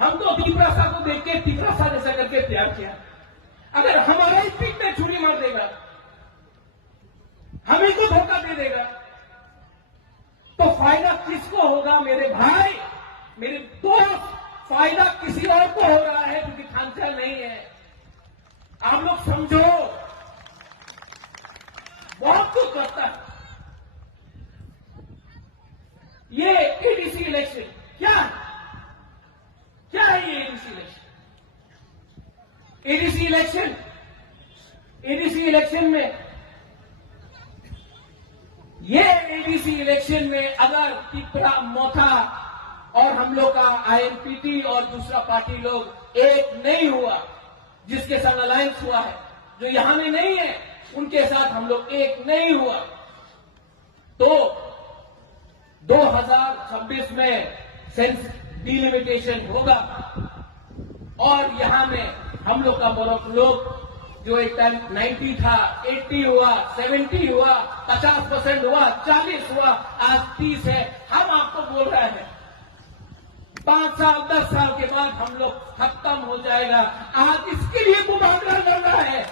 हम तो दीपरासा को देख के तीपरासा जैसा करके प्यार किया। अगर हमारा ही पीठ में छुरी मार देगा, हमें को धोखा दे देगा, तो फायदा किसको होगा मेरे भाई, मेरे दोस्त? फायदा किसी और को हो रहा है क्योंकि थांसा नहीं है। आप लोग समझो, बहुत कुछ करता है ये एडीसी इलेक्शन। क्या है ये एडीसी इलेक्शन? एडीसी इलेक्शन में ये एडीसी इलेक्शन में अगर त्रिपुरा मोथा और हम लोग का आईएनपीटी और दूसरा पार्टी लोग एक नहीं हुआ, जिसके साथ अलायंस हुआ है, जो यहां में नहीं है उनके साथ हम लोग एक नहीं हुआ, तो 2026 में सेंस डिलिमिटेशन होगा और यहां में हम लोग का लोग जो एक टाइम 90 था, 80 हुआ, 70 हुआ, 50% हुआ, 40 हुआ, आज 30 है। हम आपको बोल रहे हैं 5 साल 10 साल के बाद हम लोग खत्म हो जाएगा। आज इसके लिए बुबागरा लड़ रहा है।